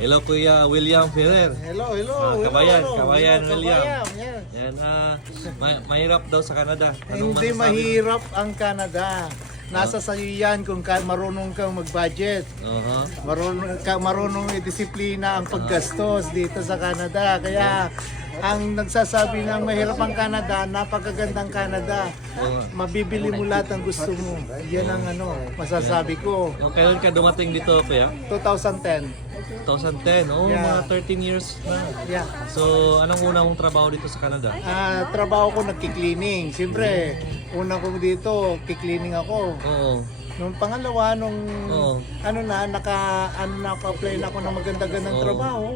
Hello Kuya William Ferrer. Hello, hello. Ah, kabayan, hello, kabayan, hello, William. kabayan, yan. Yan, ah, ma- mahirap daw sa Canada. Anong Hindi masasabi? mahirap ang Canada. Nasa sa'yo yan kung ka, marunong kang mag-budget. Oo. Marunong ka marunong i-disiplina ang paggastos dito sa Canada. Kaya ang nagsasabi ng mahirap ang Canada, napakagandang Canada. Mabibili mo lahat ng gusto mo. Yan ang ano, masasabi ko. O, Kailan ka dumating dito, Kuya? 2010. 2010. Oh, Yeah. mga 13 years na. Yeah. So, anong una mong trabaho dito sa Canada? Ah, trabaho ko nagki-cleaning. Siyempre, una kong dito, ki-cleaning ako. Oo. Nung pangalawa, nung Oo. ano na, naka, ano na, apply na ako ng maganda-gandang Oo. trabaho.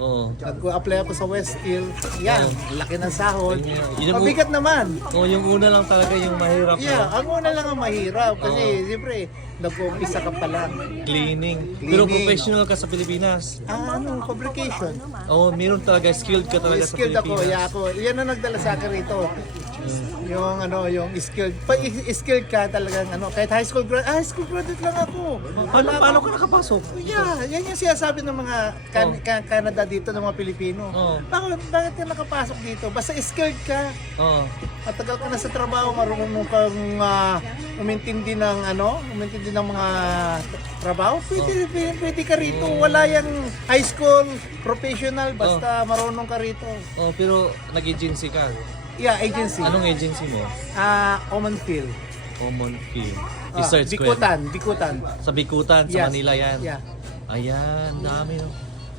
Oo. Nag-apply ako sa Westfield. Yan, laki ng sahod. Yun yun. Yun ang- Mabigat naman. Oh, yung una lang talaga yung mahirap. Yeah, no? ang una lang ang mahirap. Kasi, Oo. siyempre, nag-umpisa ka pa lang. Cleaning. Pero Cleaning. professional ka sa Pilipinas. Ah, ano, publication. Oh, meron talaga skilled ka talaga sa Skilled ako, yeah, ako. Yan ang nagdala sa akin rito. Yung ano, yung skilled. Pa, skilled ka talagang ano, kahit high school grad, high school graduate lang ako. Paano, paano ka nakapasok? Yeah, yan yung sinasabi ng mga kan- Oh. Canada dito ng mga Pilipino. Oh. Bakit, bakit ka nakapasok dito? Basta skilled ka. Oo. Matagal ka na sa trabaho, marunong kang uh, umintindi ng ano, umintindi ng mga trabaho, pwede, pwede, pwede ka rito. Wala yung high school, professional, basta marunong ka rito. Oh, pero nag-agency ka. Yeah, agency. Anong agency mo? Ah, Oman Field. Common Field. Ah, Research ko yan. Bikutan, Bikutan. Sa Bikutan, sa Yes. Manila yan. Yeah. Ayan, dami no.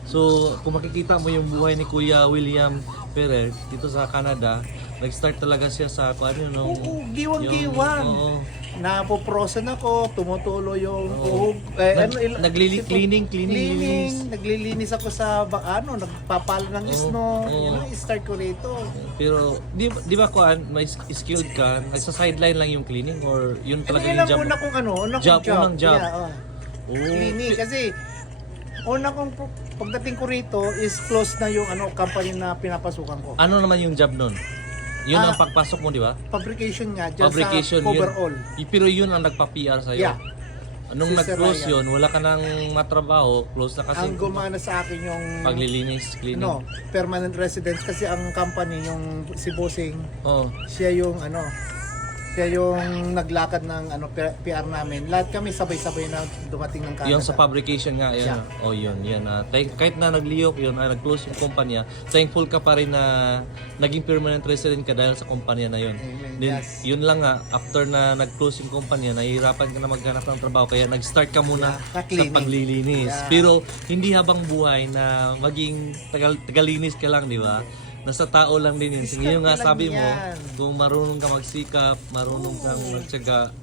So, kung makikita mo yung buhay ni Kuya William Ferrer dito sa Canada, nag-start talaga siya sa kung ano nung Oo, giwang-giwang. yung- oo. Napoprosen ako, tumutulo yung Oo. uhog. Eh, Nag- ano, il- naglili- cleaning, cleaning, cleaning, naglilinis ako sa ba, ano, nagpapalo ng Oo, isno. oo. Yun ang start ko rito. Pero, di, di ba kuan, may skilled ka, sa sideline lang yung cleaning or yun talaga Ano yung job? una kong ano, una kong Job, job. unang job. Yeah, oh. Oh, Cleaning kasi una kong pagdating ko rito is close na yung ano company na pinapasukan ko. ano naman yung job nun? Yun ang Ah, pagpasok mo, di ba? Fabrication nga dyan Fabrication, sa yun. Y- Pero yun ang nagpa-PR sa'yo. Yeah. Nung Si Sir nag-close Ryan. yun, wala ka nang matrabaho, close na kasi Ang gumana sa akin yung paglilinis, cleaning. ano, permanent residence kasi ang company yung si Bossing, Oh, siya yung ano, siya yung naglakad ng ano PR namin. Lahat kami sabay-sabay na dumating ng Canada. yung sa fabrication nga, yan. Yeah. Oh, yun, yan. ah. kahit, kahit na nagliyok yun, ah, nag-close yung kumpanya, thankful ka pa rin na naging permanent resident ka dahil sa kumpanya na yun. Amen. Then, Yes. yun lang nga, after na nag-close yung kumpanya, nahihirapan ka na maghanap ng trabaho, kaya nag-start ka muna Yeah, sa sa cleaning. paglilinis. Yeah. Pero, hindi habang buhay na maging tagal, tagalinis ka lang, di ba? Nasa tao lang din yun. Sige nga sabi mo, yan. kung marunong ka magsikap, marunong kang magtyaga,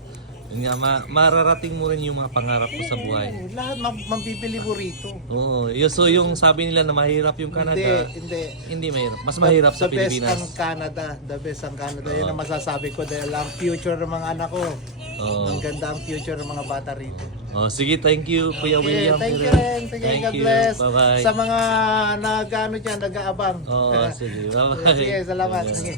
yun nga, ma- mararating mo rin yung mga pangarap mo sa buhay. Oo, lahat ma- mabibili mo rito. Oo. Yun, so yung sabi nila na mahirap yung Canada, Hindi, hindi. hindi mahirap. Mas mahirap sa the best Pilipinas. ang Canada. The best ang Canada. Yan ang masasabi ko dahil ang future ng mga anak ko. Oo. Ang ganda ang future ng mga bata rito. Oh, sige, thank you, Kuya Okay, William. thank you rin. Sige, Thank God you. bless. Bye-bye. Sa mga nag-ano dyan, nag-aabang. Oh, sige, bye-bye. Sige, salamat. Sige.